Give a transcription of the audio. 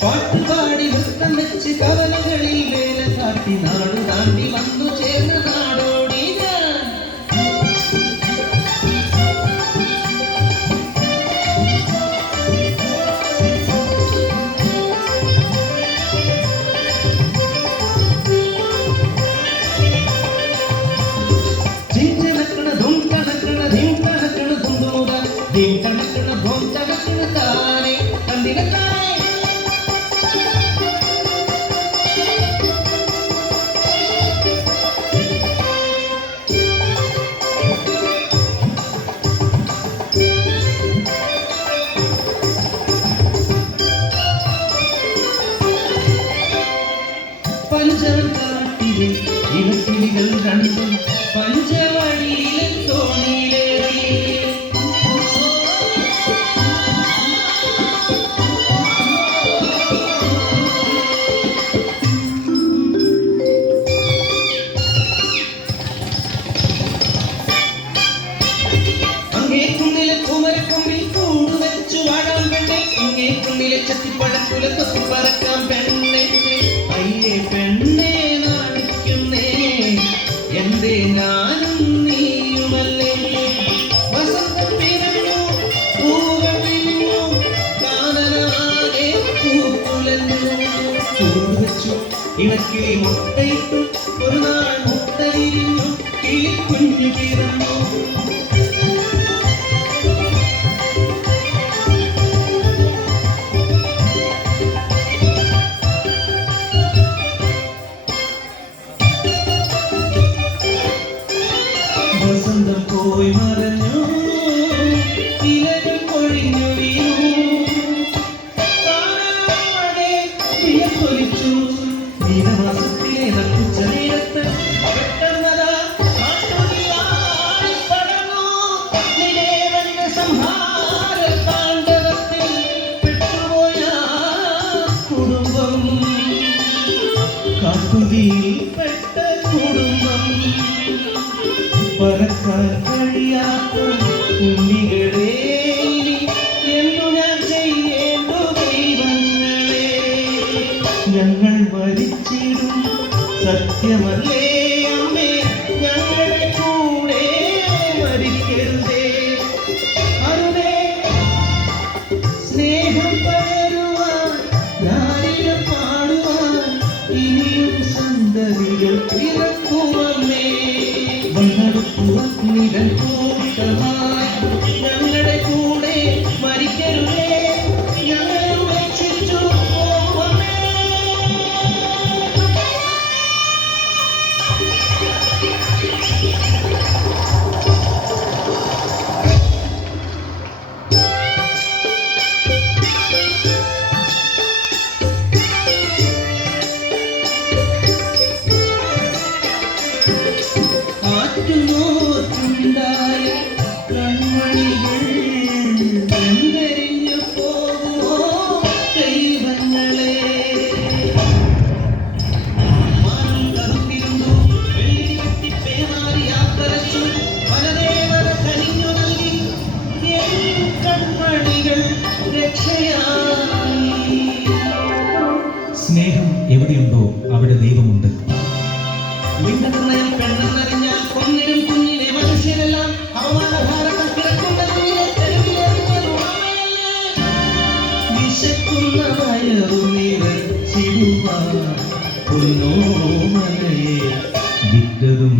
പാട്ടുപാടി നൃത്തം വെച്ച് കവലകളിൽ വേല കാട്ടി നാടു താണ്ടി വന്നു ചേർന്ന നാടോടി ഞാൻ. പഞ്ചവട്ടിലെ ഇടക്കിളികൾ രണ്ടും പഞ്ചവടിയിലെ തോണിയിലേറി. അങ്ങേ കുന്നിലെ കുമരക്കൊമ്പിൽ കൂട് വെച്ചു വാഴാൻ പെണ്ണെ, ഇങ്ങേ കുന്നിലെ ചെത്തിപ്പഴക്കുല കൊത്തി പറക്കാം പെണ്ണെ. അയ്യേ പെണ്ണെ നാണിക്കുന്നേ എന്തേ ഞാനും നീയുമല്ലേ. വസന്തം പിറന്നു പൂവൾ വിരിഞ്ഞു കാനനമാകെ പൂക്കുലഞ്ഞു. കൂട് വെച്ചു ഇണക്കിളി മുട്ടയിട്ടു ഒരു നാൾ മുട്ട വിരിഞ്ഞു കിളിക്കുഞ്ഞു പിറന്നു. വസന്തം പോയി മറഞ്ഞു ഇലകൾ കൊഴിഞ്ഞു വീണു. വിയപ്പൊലിച്ചു നീലമാസത്തിലെ നട്ടുച്ച നേരത്ത് പെട്ടെന്നതാ പടർന്നു നിലേവന്റെ സംഹാര താണ്ഡവത്തിൽ പെട്ടുപോയ കുടുംബം. കാട്ടുതീയിൽ പെട്ട കുടുംബം. പറക്കാൻ കഴിയാത്ത ഉണ്ണികളെ എന്നു ഞാൻ ചെയ്യേണ്ടു ദൈവങ്ങളെ. ഞങ്ങൾ മരിച്ചിടും സത്യമല്ലേ അമ്മേ, ഞങ്ങളുടെ കൂടെ മരിക്കരുതേ. അരുതേ സ്നേഹം പകരുവാൻ ഞാനിടം പാടുവാൻ ഇനിയും സന്തതികൾ പിറക്കുമമ്മേ. ഞങ്ങളുടെ കൂടെ മരിക്കരുതേ, ഞങ്ങളെ ഉപേക്ഷിച്ചു പോകുമേ. ആറ്റുനോറ്റുണ്ടായ കൺമണികൾ എന്തരിഞ്ഞു പോകുമോ ദൈവങ്ങളെ. മാനം കറുത്തിരുന്നു വെള്ളി കെട്ടി പേമാരി യാത്രച്ചു വനദേവത കനിഞ്ഞു നൽകി കൺമണികൾ രക്ഷയായി. സ്നേഹം എവിടെയുണ്ടോ അവിടെ ദൈവമുണ്ട്. ലിംഗനിർണയം പെണ്ണെന്നറിഞ്ഞാൽ കൊന്നിരും കുഞ്ഞിനെ മനുഷ്യരെല്ലാം അവമാനഭാരങ്ങൾ കിടക്കുന്നതിലെ വിശക്കുന്ന വയറുനിറച്ചിടുവാൻ പൊന്നോമലയെ വിറ്റതും